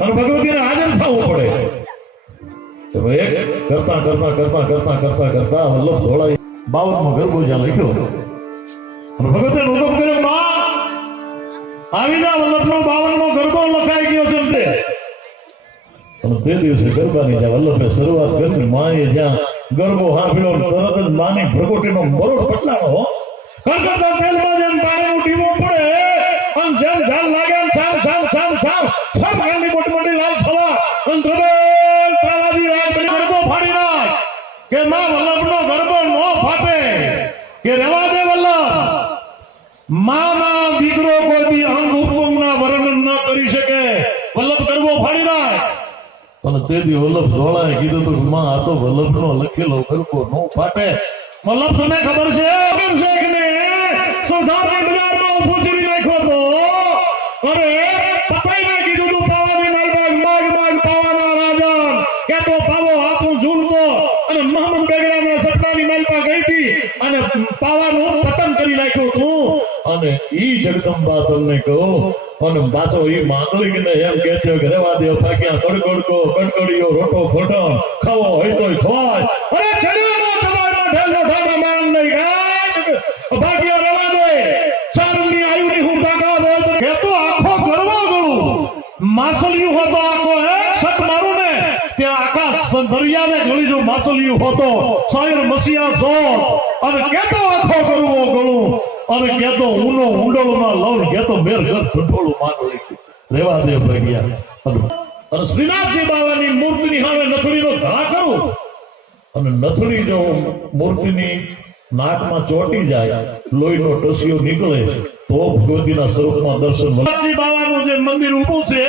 અને ભગવતીને હાજર થવું પડે. કરતા કરતા કરતા કરતા કરતા કરતા વલ્લભ ધોળાએ 52મો ગરબો જ્યાં લખ્યો અને ભગવતે હુકમ કર્યો, માં આવી જા, વલ્લભનો 52મો ગરબો લખાઈ ગયો છે તે. અને તે દિવસે ગરબાની જ્યાં વલ્લભે શરૂઆત કરી, માએ જ્યાં ગરબો હાંફળ્યો, તરત જ માની ભ્રગોટીનો મરોડ પટલાનો કરકરતા તેલમાં જેમ પાણીનું ટીમો પડે અને જેમ ઝાડ લાગે છામ છામ છામ છામ છામ ગાંડી મોટી મોટી લાલ થવા અને ધ્રુવેલ તારાજી રાજ બની ગરબો ફાડી નાખ કે માં વલ્લભનો ગરબો ન ફાટે કે રહેવા દે વલ્લભ. માના દીકરો કોઈ અંગ ઉપંગના વર્ણન ન કરી શકે, વલ્લભ ગરબો ફાડી નાખ. અને તેથી વલ્લભ ધોળાએ કીધું હતું, માં આ તો વલ્લભનો લખેલો ગરબો ન ફાટે. વલ્લભ તને ખબર છે કે ને સુધારની બજારમાં ઉભો કરી નાખ્યો તો, અરે પતાઈને કીધું તું પાવાની માલબાગ માગ માગ પાવાના રાજા કે તો પાવો આપું ઝૂલતો અને મોહમ્મદ બેગડાના સપનાની માલપા ગઈ હતી અને પાવાનું પતન કરી નાખ્યું તું. અને ઈ જગદંબા તમને કહો અને પાછો ઈ માંગલિકને એમ કહેતો કે રેવા દે ફાક્યા કડકડકો કડકડીયો રોટો ખોટો ખાવો હોય તોય ખવાય. અરે ચડ્યો તમારા ઢેલો ઢાકા માન નહીં ગાય ભાગ્યા રેવા દે. ચારની આયુની હું ઢાકા બોલ તો કેતો આખો ગરવા ગળું માસલિયું હોતો આખો એક સટ મારું ને ત્યાં આખા દરિયાને ગળી જો માસલિયું હોતો સાયર મસિયા સો અને કેતો આખો ગરવો ગળું અને કેતો ઊનો ઊંડોમાં લવ કેતો મેર ઘર ઢંઢોળું માંગલી રેવા દે ભાગ્યા. અને શ્રીનાથજી બાવાની મૂર્તિની સામે નથડીનો ઘા કરું અને નથડી જો મૂર્તિની નાકમાં ચોટી જાય, લોહીનો ટસિયો નીકળે તો ભગવતીના સ્વરૂપમાં દર્શન. શ્રીનાથજી બાવાનું જે મંદિર ઊભું છે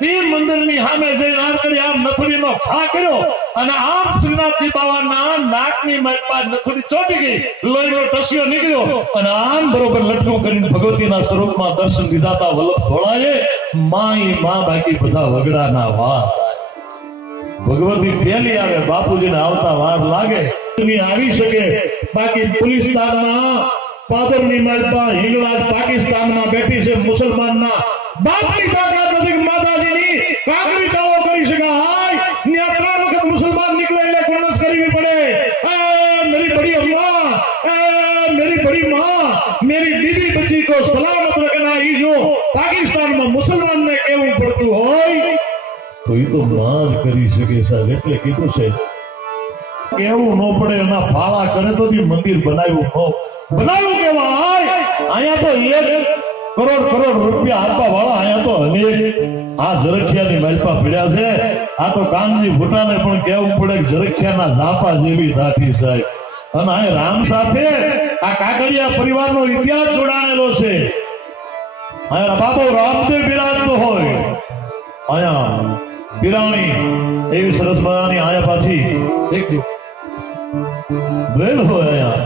તે મંદિરની સામે જઈને આમ કરી આમ નથડીનો ઘા કર્યો અને આમ શ્રીનાથજી બાવાના નાકની માલપા નથડી ચોટી ગઈ, લોહીનો ટસિયો નીકળ્યો અને આમ બરોબર લટકું કરીને ભગવતીના સ્વરૂપમાં દર્શન દીધા હતા વલ્લભ ધોળાએ. માં બાકી બધા વગડાના વાસ. ભગવતી પેલી આવે, બાપુજીને આવતા વાર લાગે આવી શકે. બાકી પુલિસ્તાનમાં પાદરની માલપા હિંગલાજ પાકિસ્તાનમાં બેઠી છે, મુસલમાનના બાપની તાકાત નથી માતાજીની કાકરી તાવો કરી શકાય. ન્યા વખત મુસલમાન નીકળે એટલે કોણસ કરવી પડે. मेरी बड़ी अम्मा, मेरी बड़ी माँ, मेरी बीबी बच्ची को सलामत रखना, ये जो पाकिस्तान में मुसलमान ने केवल पड़તું હોય તો એ તો માન કરી શકે સાહેબ. એટલે કીધું છે કેવું ન પડે એના ફાળા કરે તો મંદિર બનાવ્યું કેવાય. અહીંયા તો 1 કરોડ રૂપિયા આપવા વાળા અહીંયા તો અનેક આ ઝરખિયાની માલપા પીડ્યા છે. આ તો કાનજી ભૂટાને પણ કેવું પડે કે ઝરખિયાના ઝાપા જેવી દાઠી સાહેબ. અને આ રામ સાથે આ કાકડિયા પરિવારનો ઇતિહાસ જોડાયેલો છે. અહીંયા બાબો રામદેવ બિરાજતો હોય, અહીંયા બિરાણી એવી સરસ મજાની અહીંયા પાછી એક વેલ હોય, અહીંયા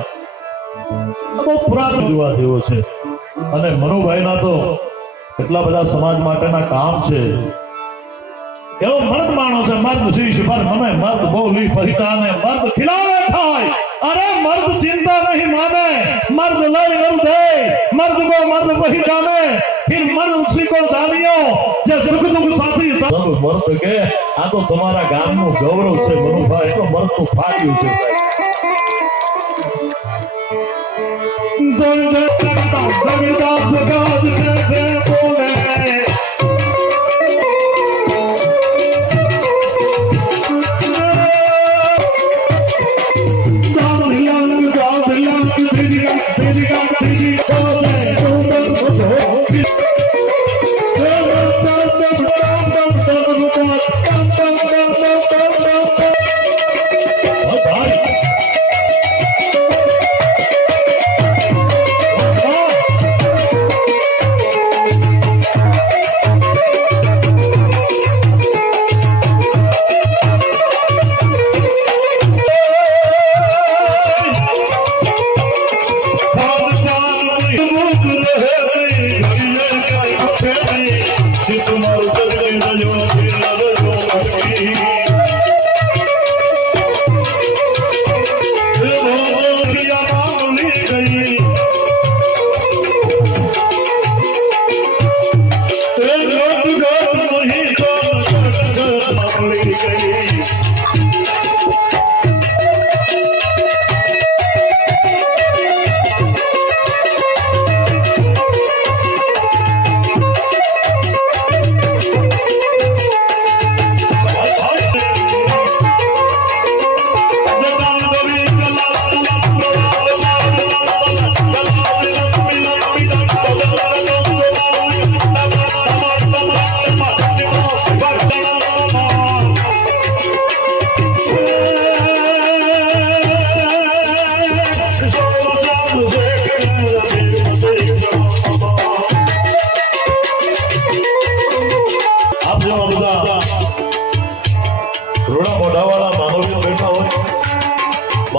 બહુ પુરાતન જોવા જેવો છે. અને મનુભાઈના તો એટલા બધા સમાજ માટેના કામ છે. એવો મર્દ માણો છે, મર્દ શ્રી શિફાર મને મર્દ બહુ લી પરિતાને મર્દ ખિલાવે થાય. અરે મર્દ ચિંતા નહીં માને, मर्द लड़ कर दे, मर्द को मर्द पहचाने, फिर मर्द उसी को जानियो जे सुख दुख साथी सब मर्द के आ तो तुम्हारा गाम નું ગૌરવ છે મનુભાઈ. તો મર્દ તો ફાટ્યું છે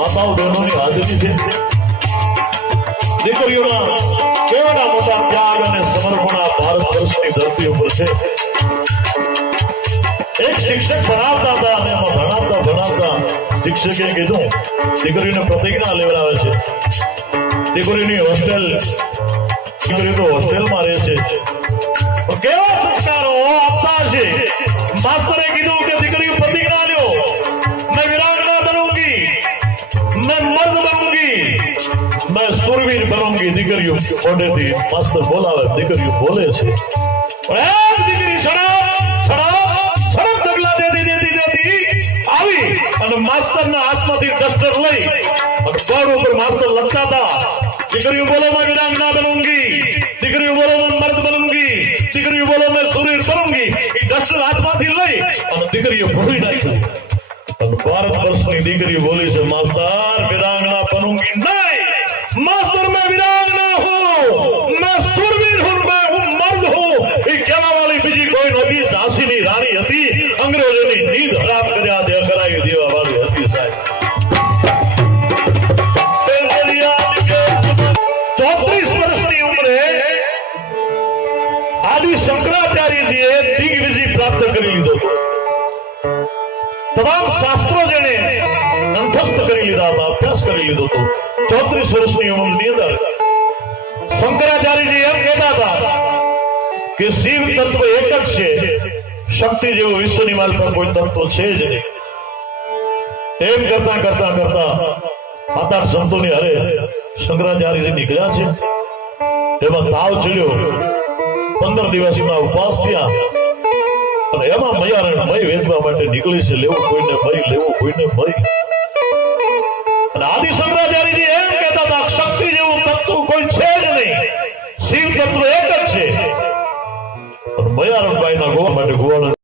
માતાઓ બહેનોની હાજરી છે. દીકરીઓના કેવડા મોટા ત્યાગ અને સમર્પણ આ ભારત વર્ષની ધરતી ઉપર છે. એક શિક્ષક ભણાવતા હતા અને એમાં ભણાવતા શિક્ષકે કીધું દીકરીને પ્રતિજ્ઞા લેવડાવે છે. દીકરીની દીકરી તો હોસ્ટેલમાં રહે છે. કેવા સંસ્કારો આપતા છે. માસ્તરે કીધું કે દીકરી પ્રતિજ્ઞા લ્યો, मैं वीरांगना बनूंगी, मैं मर्द बनूंगी, मैं सुरवीर बनूंगी. દીકરીઓ મોઢેથી માસ્તર બોલાવે, દીકરીઓ બોલે છે. પણ એક દીકરી સડક ડગલા દેતી આવી અને માસ્તરના હાથમાંથી ડસ્ટર લઈ અને બોર્ડ ઉપર માસ્તર લખતા હતા, દીકરીઓ બોલો मैं वीरांगना बनूंगी, દીકરીઓ બોલો मैं मर्द बनूंगी, દીકરીઓ બોલો मैं सुरवीर बनूंगी. એ ડસ્ટર હાથમાંથી લઈ અને દીકરીઓ ભૂલી નાખ્યું. भारत वर्ष की दीकरी बोली से मास्टर वीरांगना बनूंगी नहीं, मास्टर मैं वीरांगना हूँ, मैं सुरवीर हूँ, मैं हूँ मर्द हूँ. ये कहना वाली बीजी कोई नदी झांसी ની રાણી હતી, અંગ્રેજોની નીંદ હરામ કર્યા દે કરાવી દેવા વાળી હતી સાહેબ. 34 વર્ષની ઉંમરે આદિ શંકરાચાર્યજીએ દિગ્વિજય પ્રાપ્ત કરી લીધો હતો. તમામ શાસ્ત્રો જેને કંઠસ્થ કરી લીધા હતા, અભ્યાસ કરી લીધો હતો. 34 વર્ષની ઉંમરની અંદર શંકરાચાર્યજી એમ કહેતા હતા કે શિવ તત્વ એક જ છે, શક્તિ જેવું વિશ્વની માલ પર કોઈ તત્વ છે જ નહીં. એમ કરતા 7-8 સંતોની હારે શંકરાચાર્યજી નીકળ્યા છે. એમાં તાવ ચડ્યો, 15 દિવસના ઉપવાસ થયા અને એમાં મયારણ મય વેચવા માટે નીકળી છે. લેવું કોઈને મય, લેવું કોઈને મય. અને આદિ શંકરાચાર્યજી એમ કહેતા હતા શક્તિ જેવું તત્વ કોઈ છે જ નહીં, શિવ તત્વ એક જ છે. મયારણ બાઈના ગોવા માટે ગોવાળ